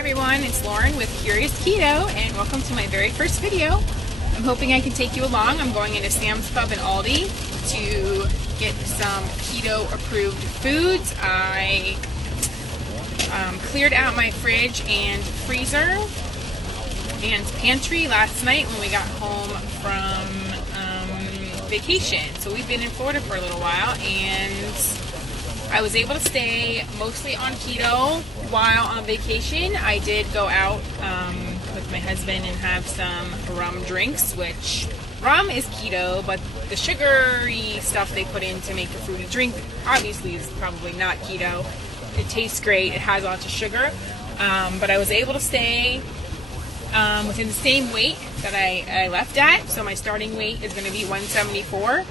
everyone, it's Lauren with Curious Keto, and welcome to my very first video. I'm hoping I can take you along. I'm going into Sam's Club and Aldi to get some keto approved foods. I cleared out my fridge and freezer and pantry last night when we got home from vacation. So we've been in Florida for a little while, and I was able to stay mostly on keto while on vacation. I did go out with my husband and have some rum drinks, which rum is keto, but the sugary stuff they put in to make a fruity drink obviously is probably not keto. It tastes great, it has lots of sugar, but I was able to stay within the same weight that I left at. So my starting weight is going to be 174,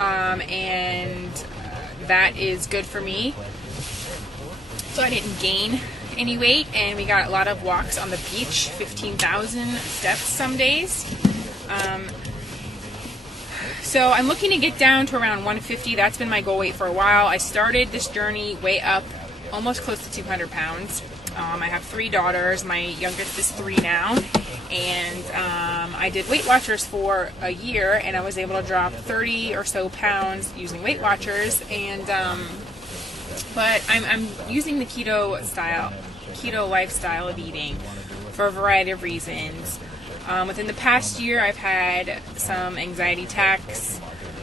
and that is good for me. So I didn't gain any weight, and we got a lot of walks on the beach, 15,000 steps some days. So I'm looking to get down to around 150. That's been my goal weight for a while. I started this journey way up, almost close to 200 pounds. I have 3 daughters. My youngest is 3 now. And I did Weight Watchers for a year, and I was able to drop 30 or so pounds using Weight Watchers. And but I'm using the keto lifestyle of eating for a variety of reasons. Within the past year, I've had some anxiety attacks,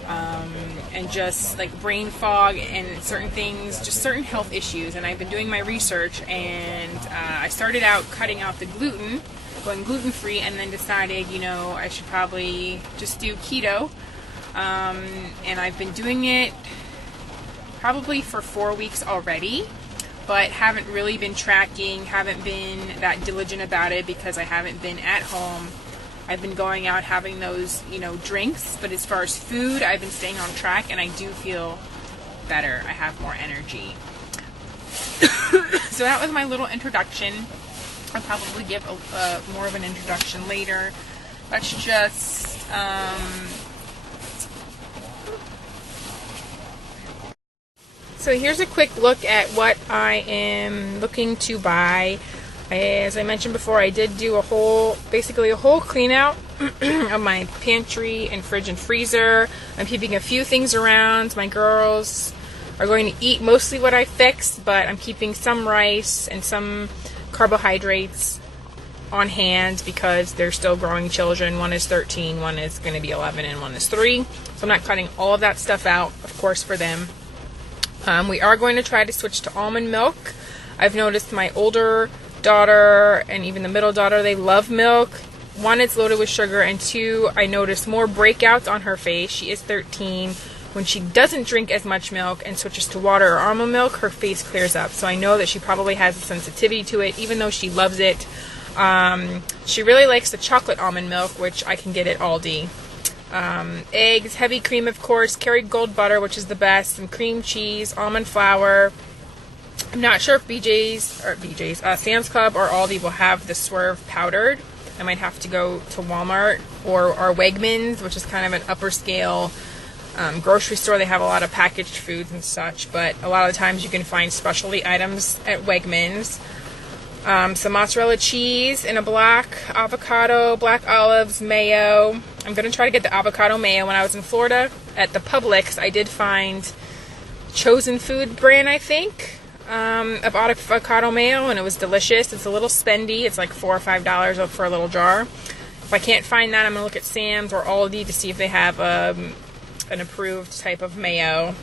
and just like brain fog and certain things, just certain health issues. And I've been doing my research, and I started out cutting out the gluten, going gluten-free, and then decided, I should probably just do keto. And I've been doing it probably for 4 weeks already, but haven't really been tracking, haven't been that diligent about it because I haven't been at home. I've been going out having those, drinks, but as far as food, I've been staying on track, and I do feel better. I have more energy. So that was my little introduction. I'll probably give more of an introduction later. Let's just so here's a quick look at what I am looking to buy. As I mentioned before, I did do basically a whole clean out of my pantry and fridge and freezer. I'm keeping a few things around. My girls are going to eat mostly what I fixed, but I'm keeping some rice and some carbohydrates on hand because they're still growing children. One is 13, one is going to be 11, and one is 3. So I'm not cutting all of that stuff out, of course, for them. We are going to try to switch to almond milk. I've noticed my older daughter and even the middle daughter, they love milk. 1, it's loaded with sugar, and 2, I noticed more breakouts on her face. She is 13. When she doesn't drink as much milk and switches to water or almond milk, her face clears up. So I know that she probably has a sensitivity to it, even though she loves it. She really likes the chocolate almond milk, which I can get at Aldi. Eggs, heavy cream, of course, Kerrygold butter, which is the best, some cream cheese, almond flour. I'm not sure if Sam's Club or Aldi will have the Swerve powdered. I might have to go to Walmart or Wegmans, which is kind of an upper scale grocery store. They have a lot of packaged foods and such, but a lot of the times you can find specialty items at Wegmans. Some mozzarella cheese in a block, avocado, black olives, mayo. I'm going to try to get the avocado mayo. When I was in Florida at the Publix, I did find Chosen Food brand, I think, of avocado mayo, and it was delicious. It's a little spendy. It's like $4 or $5 for a little jar. If I can't find that, I'm going to look at Sam's or Aldi to see if they have an approved type of mayo.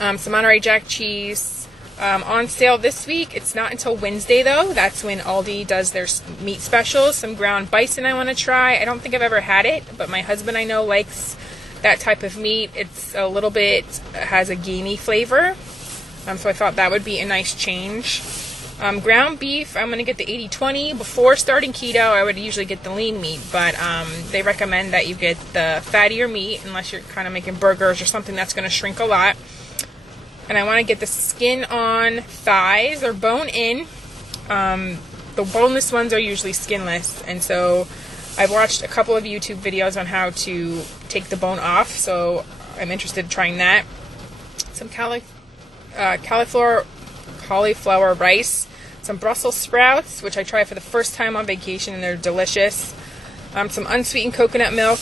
Some Monterey Jack cheese. On sale this week. It's not until Wednesday, though. That's when Aldi does their meat specials. Some ground bison I want to try. I don't think I've ever had it, but my husband I know likes that type of meat. It's a little bit, has a gamey flavor. So I thought that would be a nice change. Ground beef, I'm going to get the 80-20. Before starting keto, I would usually get the lean meat, but they recommend that you get the fattier meat unless you're kind of making burgers or something that's going to shrink a lot. And I want to get the skin on thighs or bone in. The boneless ones are usually skinless, and so I've watched a couple of YouTube videos on how to take the bone off, so I'm interested in trying that. Some cauliflower rice. some Brussels sprouts, which I tried for the first time on vacation, and they're delicious. Some unsweetened coconut milk.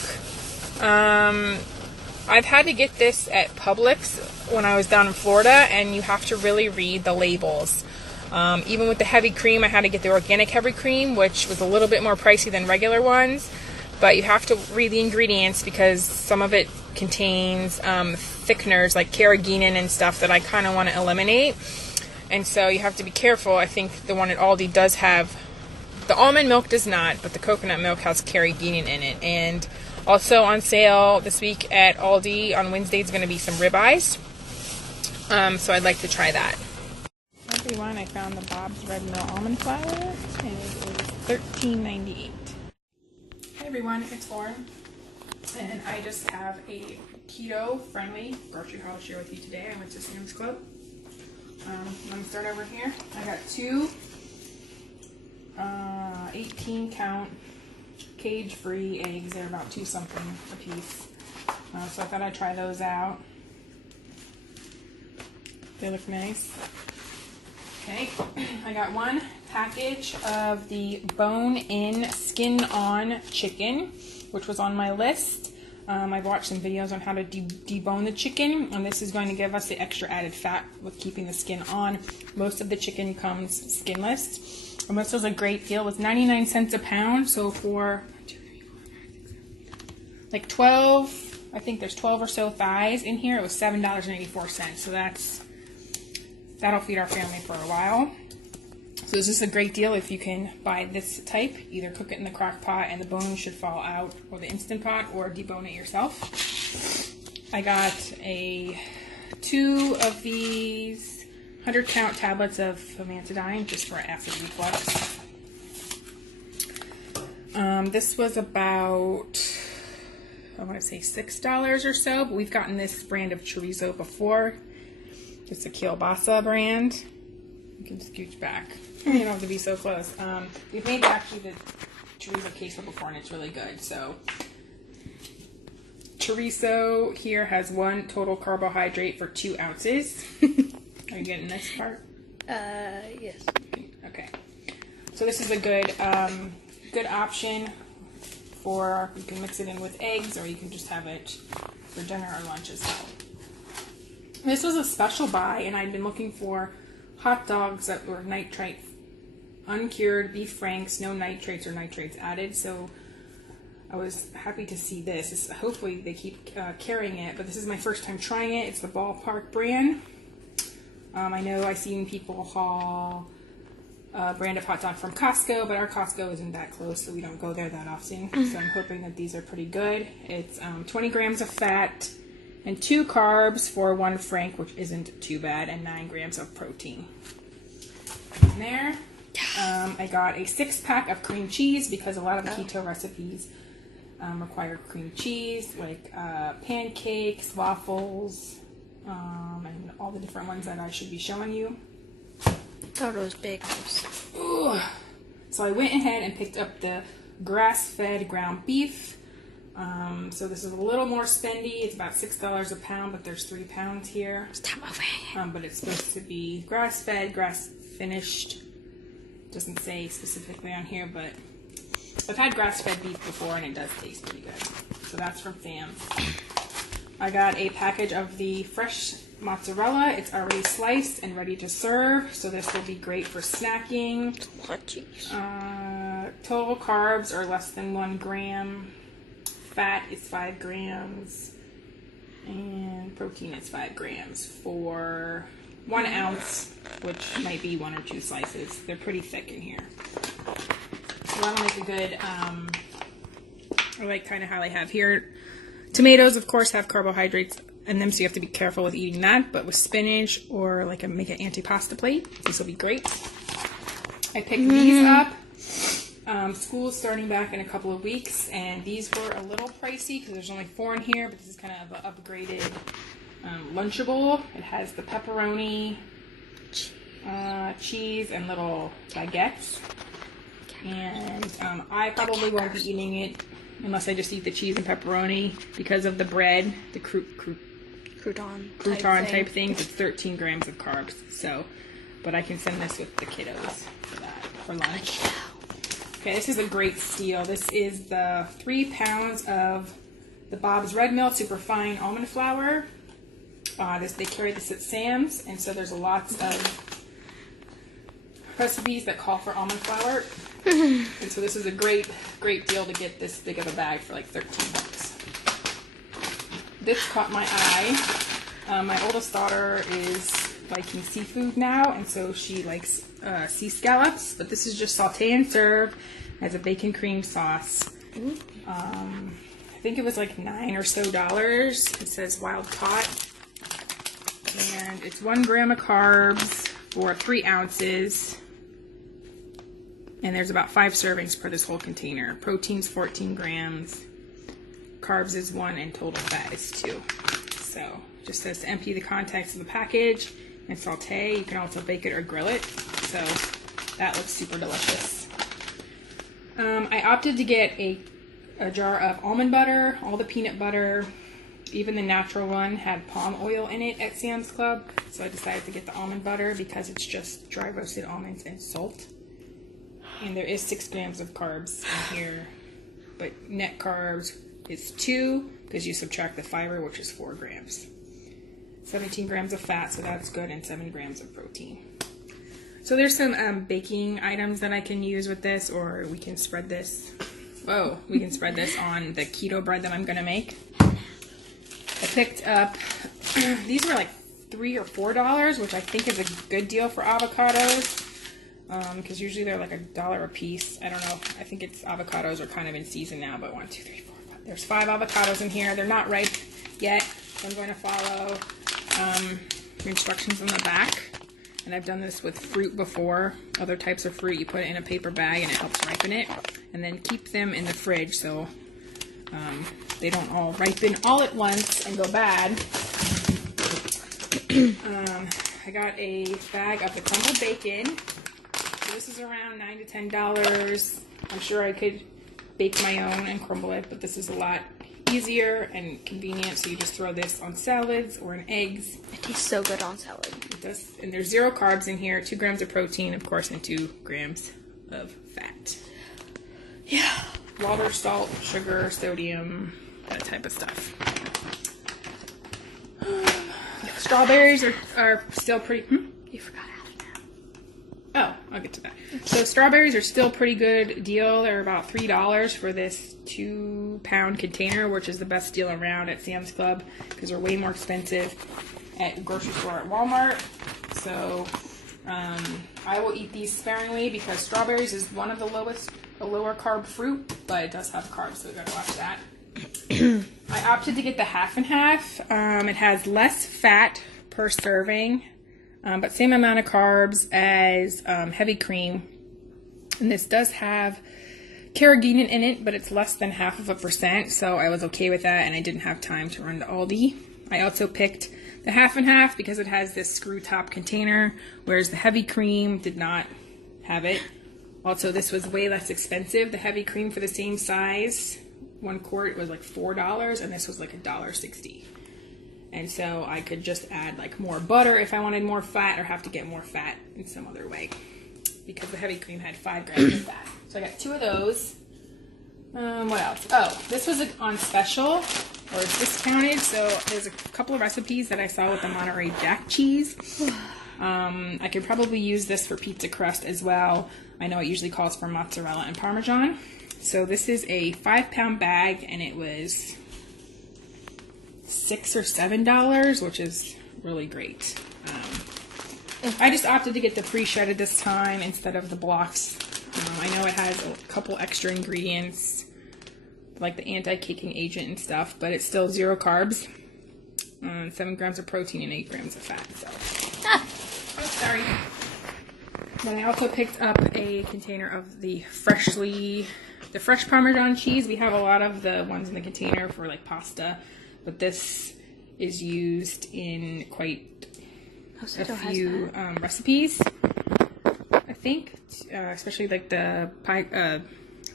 I've had to get this at Publix when I was down in Florida, and you have to really read the labels. Even with the heavy cream, I had to get the organic heavy cream, which was a little bit more pricey than regular ones. But you have to read the ingredients because some of it contains thickeners like carrageenan and stuff that I kind of want to eliminate. And so you have to be careful. I think the one at Aldi does have, the almond milk does not, but the coconut milk has carrageenan in it. And also on sale this week at Aldi on Wednesday is going to be some ribeyes. So I'd like to try that. Everyone, I found the Bob's Red Mill almond flour, and it is $13.98. Hey everyone, it's Lauren, and I just have a keto-friendly grocery haul to share with you today. I went to Sam's Club. Let me start over here. I got two 18-count cage-free eggs. They're about $2 something a piece. So I thought I'd try those out. They look nice. Okay, I got one package of the bone-in, skin-on chicken, which was on my list. I've watched some videos on how to debone the chicken, and this is going to give us the extra added fat with keeping the skin on. Most of the chicken comes skinless. And this was a great deal. It was 99 cents a pound, so for like 12, I think there's 12 or so thighs in here, it was $7.84. So that'll feed our family for a while. So this is a great deal if you can buy this type. Either cook it in the crock pot and the bone should fall out, or the Instant Pot, or debone it yourself. I got two of these 100-count tablets of famotidine just for acid reflux. This was about, I want to say $6 or so, but we've gotten this brand of chorizo before. It's a kielbasa brand. You can scooch back. You don't have to be so close. We've made actually the chorizo queso before, and it's really good. So chorizo here has 1 total carbohydrate for 2 ounces. Are you getting this part? Yes. Okay. So this is a good good option for, you can mix it in with eggs, or you can just have it for dinner or lunch as well. This was a special buy, and I'd been looking for hot dogs that were nitrite, uncured beef franks, no nitrates or nitrates added. So I was happy to see this. Hopefully they keep carrying it, but this is my first time trying it. It's the Ballpark brand. I know I've seen people haul a brand of hot dog from Costco, but our Costco isn't that close, so we don't go there that often. So I'm hoping that these are pretty good. It's 20 grams of fat and 2 carbs for 1 frank, which isn't too bad, and 9 grams of protein. In there, I got a 6-pack of cream cheese because a lot of the keto recipes require cream cheese, like pancakes, waffles, and all the different ones that I should be showing you. Thought it was bagels. Ooh. So I went ahead and picked up the grass-fed ground beef. So this is a little more spendy. It's about $6 a pound, but there's 3 pounds here. Stop moving. But it's supposed to be grass-fed, grass-finished. Doesn't say specifically on here, but I've had grass-fed beef before, and it does taste pretty good. So that's from Sam's. I got a package of the fresh mozzarella. It's already sliced and ready to serve, so this will be great for snacking. What cheese? Total carbs are less than 1 gram. Fat is 5 grams. And protein is 5 grams for 1 ounce, which might be 1 or 2 slices. They're pretty thick in here. So that'll make a good, I like kind of how they have here. Tomatoes, of course, have carbohydrates in them, so you have to be careful with eating that. But with spinach or like make an antipasta plate, this will be great. I picked these up. School's starting back in a couple of weeks, and these were a little pricey because there's only 4 in here, but this is kind of an upgraded Lunchable. It has the pepperoni, cheese, and little baguettes. And I probably won't be eating it unless I just eat the cheese and pepperoni because of the bread, the crouton type things. It's 13 grams of carbs. So but I can send this with the kiddos for lunch. Okay, this is a great steal. This is the 3 pounds of the Bob's Red Mill Super Fine Almond Flour. They carry this at Sam's, and so there's lots of recipes that call for almond flour. And so this is a great deal to get this big of a bag for like 13 bucks. This caught my eye. My oldest daughter is liking seafood now, and so she likes sea scallops, but this is just saute and serve as a bacon cream sauce. I think it was like $9 or so. It says wild caught, and it's 1 gram of carbs for 3 ounces, and there's about 5 servings per this whole container. Protein's 14 grams, carbs is 1, and total fat is 2. So it just says to empty the contents of the package and saute. You can also bake it or grill it, so that looks super delicious. I opted to get a jar of almond butter. All the peanut butter, even the natural one, had palm oil in it at Sam's Club, so I decided to get the almond butter because it's just dry roasted almonds and salt. And there is 6 grams of carbs in here, but net carbs is 2 because you subtract the fiber, which is 4 grams. 17 grams of fat, so that's good, and 7 grams of protein. So there's some baking items that I can use with this, or we can spread this. We can spread this on the keto bread that I'm gonna make. I picked up, these were like $3 or $4, which I think is a good deal for avocados, because usually they're like $1 a piece. I don't know. I think avocados are kind of in season now, but 1, 2, 3, 4, 5. There's 5 avocados in here. They're not ripe yet. So I'm going to follow instructions on the back. And I've done this with fruit before. Other types of fruit, you put it in a paper bag and it helps ripen it. And then keep them in the fridge so they don't all ripen all at once and go bad. I got a bag of the crumbled bacon. So this is around $9 to $10. I'm sure I could bake my own and crumble it, but this is a lot easier and convenient. So you just throw this on salads or in eggs. It tastes so good on salad. It does, and there's 0 carbs in here, 2 grams of protein, of course, and 2 grams of fat. Yeah. Water, salt, sugar, sodium, that type of stuff. Strawberries are still pretty... You forgot avocado. Oh, I'll get to that. So strawberries are still pretty good deal. They're about $3 for this 2-pound container, which is the best deal around at Sam's Club because they're way more expensive at the grocery store at Walmart. So I will eat these sparingly because strawberries is one of the lower carb fruit, but it does have carbs, so we gotta watch that. I opted to get the half and half. It has less fat per serving, but same amount of carbs as heavy cream. And this does have carrageenan in it, but it's less than 0.5%, so I was okay with that, and I didn't have time to run to Aldi. I also picked the half and half because it has this screw top container, whereas the heavy cream did not have it. Also, this was way less expensive. The heavy cream for the same size, 1 quart, was like $4, and this was like $1.60. And so I could just add like more butter if I wanted more fat, or have to get more fat in some other way, because the heavy cream had 5 grams of fat. So I got 2 of those. What else? Oh, this was on special, or discounted, so there's a couple of recipes that I saw with the Monterey Jack cheese. I could probably use this for pizza crust as well. I know it usually calls for mozzarella and Parmesan. So this is a 5-pound bag, and it was $6 or $7, which is really great. I just opted to get the pre-shredded this time instead of the blocks. I know it has a couple extra ingredients, like the anti-caking agent and stuff, but it's still 0 carbs, 7 grams of protein, and 8 grams of fat. So, oh, sorry. Then I also picked up a container of the fresh Parmesan cheese. We have a lot of the ones in the container for like pasta, but this is used in quite a few recipes, I think, especially like the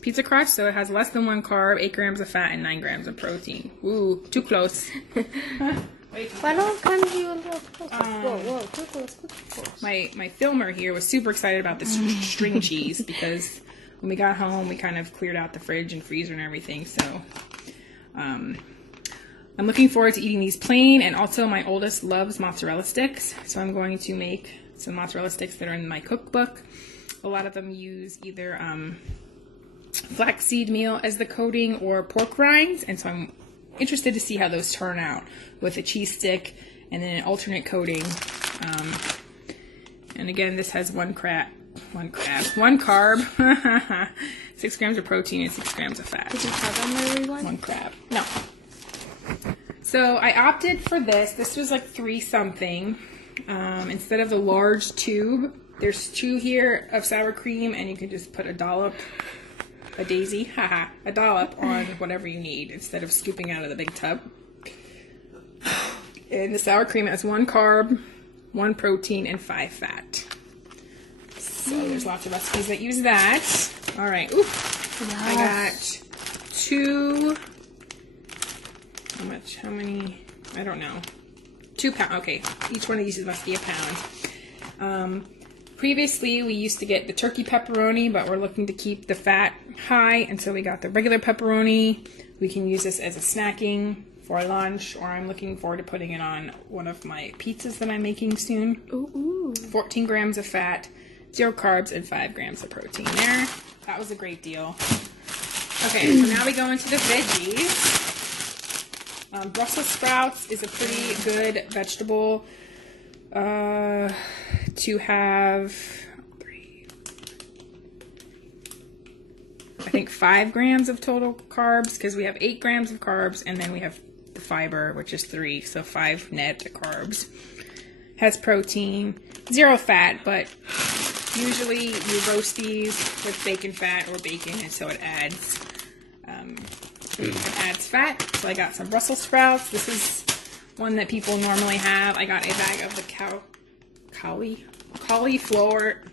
pizza crust. So it has less than 1 carb, 8 grams of fat, and 9 grams of protein. Ooh, too close. Why don't come to you a little closer? Whoa, too close. My filmer here was super excited about this string cheese because when we got home, we kind of cleared out the fridge and freezer and everything. So I'm looking forward to eating these plain, and also my oldest loves mozzarella sticks. So I'm going to make some mozzarella sticks that are in my cookbook. A lot of them use either flaxseed meal as the coating or pork rinds, and so I'm interested to see how those turn out with a cheese stick and then an alternate coating. And again, this has one carb, 6 grams of protein and 6 grams of fat. Did you tell them where we went? One crab. No. So I opted for this. This was like 3 something. Instead of the large tube, there's 2 here of sour cream, and you can just put a dollop, a dollop on whatever you need instead of scooping out of the big tub. And the sour cream has 1 carb, 1 protein, and 5 fat. So there's lots of recipes that use that. All right. Ooh. I got 2. How much? How many? I don't know. 2 pounds. Okay. Each one of these must be a pound. Previously, we used to get the turkey pepperoni, but we're looking to keep the fat high, and so we got the regular pepperoni. We can use this as a snacking for lunch, or I'm looking forward to putting it on one of my pizzas that I'm making soon. Ooh. 14 grams of fat, 0 carbs, and 5 grams of protein there. That was a great deal. Okay, so now we go into the veggies. Brussels sprouts is a pretty good vegetable to have. I think 5 grams of total carbs, because we have 8 grams of carbs, and then we have the fiber, which is 3, so 5 net carbs. Has protein, 0 fat, but usually you roast these with bacon fat or bacon, and so it adds fat. So I got some Brussels sprouts. This is one that people normally have. I got a bag of the cauliflower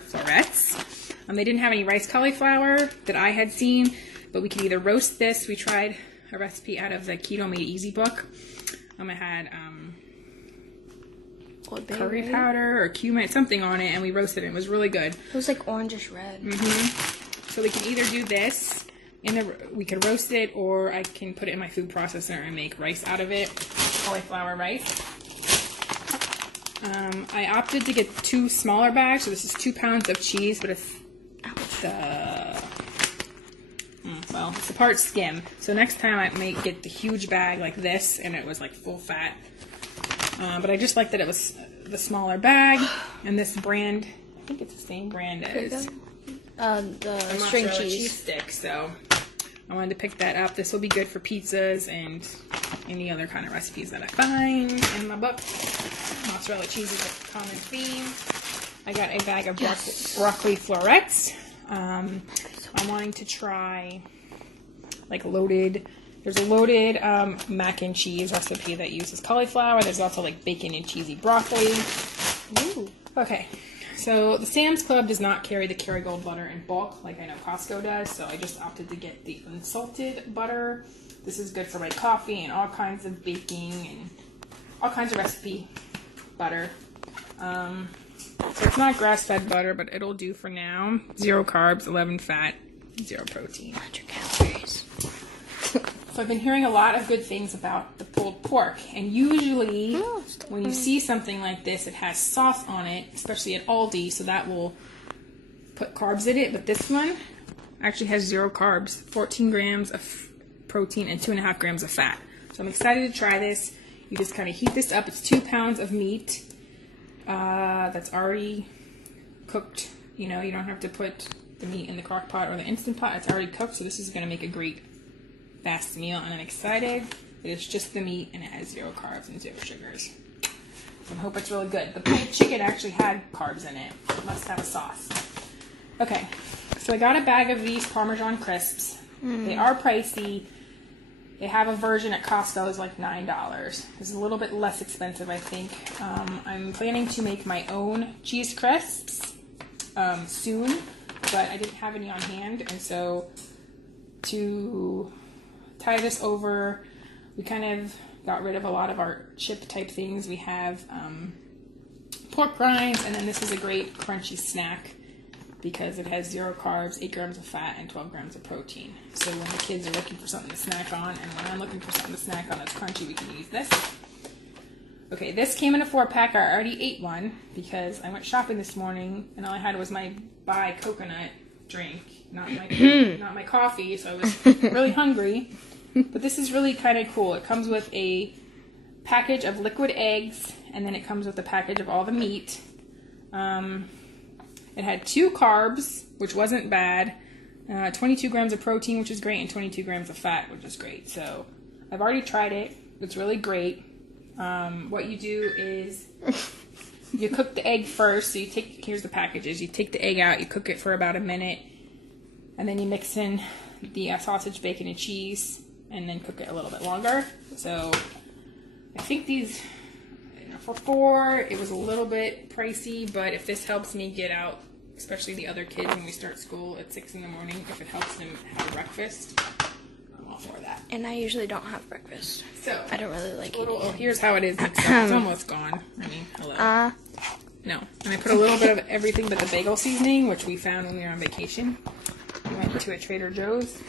florets. They didn't have any rice cauliflower that I had seen, but we could either roast this. We tried a recipe out of the Keto Made Easy book. I had curry powder or cumin, something on it, and we roasted it. It was really good. It was like orangish red. So we can either do this, we could roast it, or I can put it in my food processor and make rice out of it, cauliflower rice. I opted to get 2 smaller bags, so this is 2 pounds of cheese, but it's it's the part skim. So next time I may get the huge bag like this, and it was like full fat. But I just like that it was the smaller bag, and this brand, I think it's the same brand as the string cheese stick. So I wanted to pick that up. This will be good for pizzas and any other kind of recipes that I find in my book. Mozzarella cheese is a common theme. I got a bag of broccoli florets. I'm wanting to try like there's a loaded mac and cheese recipe that uses cauliflower. There's also like bacon and cheesy broccoli. Ooh. Okay, so the Sam's Club does not carry the Kerrygold butter in bulk like I know Costco does, so I just opted to get the unsalted butter. This is good for my coffee and all kinds of baking and all kinds of recipe butter. So it's not grass-fed butter, but it'll do for now. 0 carbs, 11 fat, 0 protein. 100 calories. So I've been hearing a lot of good things about the pulled pork, and usually when you see something like this, it has sauce on it, especially at Aldi, so that will put carbs in it. But this one actually has 0 carbs, 14 grams of protein, and 2.5 grams of fat. So I'm excited to try this. You just kind of heat this up. It's 2 pounds of meat that's already cooked. You know, you don't have to put the meat in the crock pot or the Instant Pot. It's already cooked, so this is going to make a great fast meal, and I'm excited that it's just the meat and it has 0 carbs and 0 sugars. So I hope it's really good. The pulled chicken actually had carbs in it. It must have a sauce. Okay, so I got a bag of these Parmesan crisps. They are pricey. They have a version at Costco is like $9. It's a little bit less expensive, I think. I'm planning to make my own cheese crisps soon, but I didn't have any on hand, and so to tie this over, we kind of got rid of a lot of our chip type things. We have pork rinds, and then this is a great crunchy snack because it has 0 carbs, 8 grams of fat, and 12 grams of protein. So when the kids are looking for something to snack on, and when I'm looking for something to snack on that's crunchy, we can use this. Okay, this came in a 4-pack. I already ate one because I went shopping this morning, and all I had was my Bai coconut drink, not my coffee, so I was really hungry. But this is really kind of cool. It comes with a package of liquid eggs, and then it comes with a package of all the meat. It had 2 carbs, which wasn't bad, 22 grams of protein, which is great, and 22 grams of fat, which is great. So I've already tried it. It's really great. What you do is you cook the egg first. So here's the packages. You take the egg out, you cook it for about a minute, and then you mix in the sausage, bacon, and cheese, and then cook it a little bit longer. So I think these, for 4, it was a little bit pricey, but if this helps me get out, especially the other kids when we start school at 6 in the morning, if it helps them have breakfast, I'm all for that. And I usually don't have breakfast. So I don't really like eating it. Here's how it is mixed up. It's almost gone. I mean, hello. No. And I put a little bit of everything but the bagel seasoning, which we found when we were on vacation. We went to a Trader Joe's.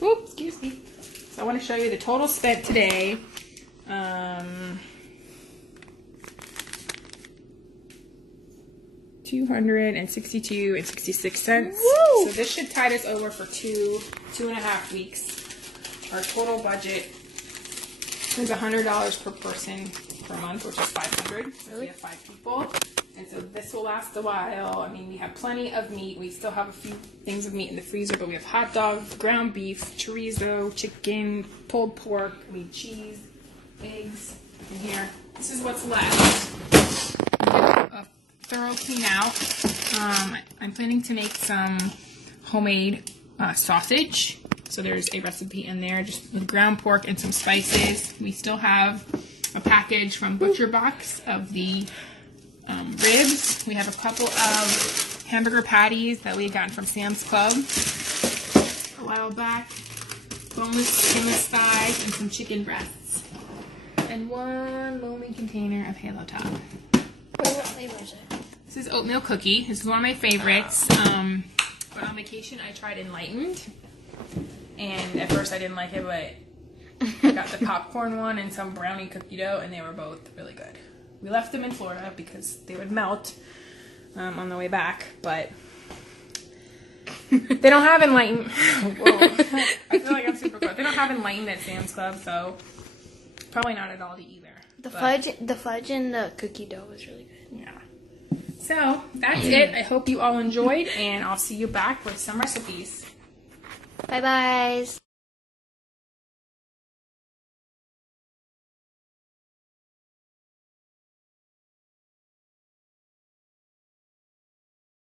Excuse me. So I want to show you the total spent today. $262.66. So this should tide us over for 2.5 weeks. Our total budget is $100 per person per month, which is $500. So we have 5 people. And so this will last a while. I mean, we have plenty of meat. We still have a few things of meat in the freezer, but we have hot dogs, ground beef, chorizo, chicken, pulled pork, cheese, eggs in here. This is what's left. A thorough clean out. I'm planning to make some homemade sausage. So there's a recipe in there, just with ground pork and some spices. We still have a package from Butcher Box of the ribs. We have a couple of hamburger patties that we had gotten from Sam's Club a while back. Boneless, skinless thighs, and some chicken breasts. And 1 Lomi container of Halo Top. What flavor is it? This is oatmeal cookie. This is one of my favorites. But on vacation, I tried Enlightened. And at first I didn't like it, but I got the popcorn one and some brownie cookie dough, and they were both really good. We left them in Florida because they would melt on the way back, but they don't have Enlightened. Whoa. I feel like I'm super close. They don't have Enlightened at Sam's Club, so probably not at Aldi either. The fudge and the cookie dough was really good. Yeah. So that's it. I hope you all enjoyed, and I'll see you back with some recipes. Bye-bye.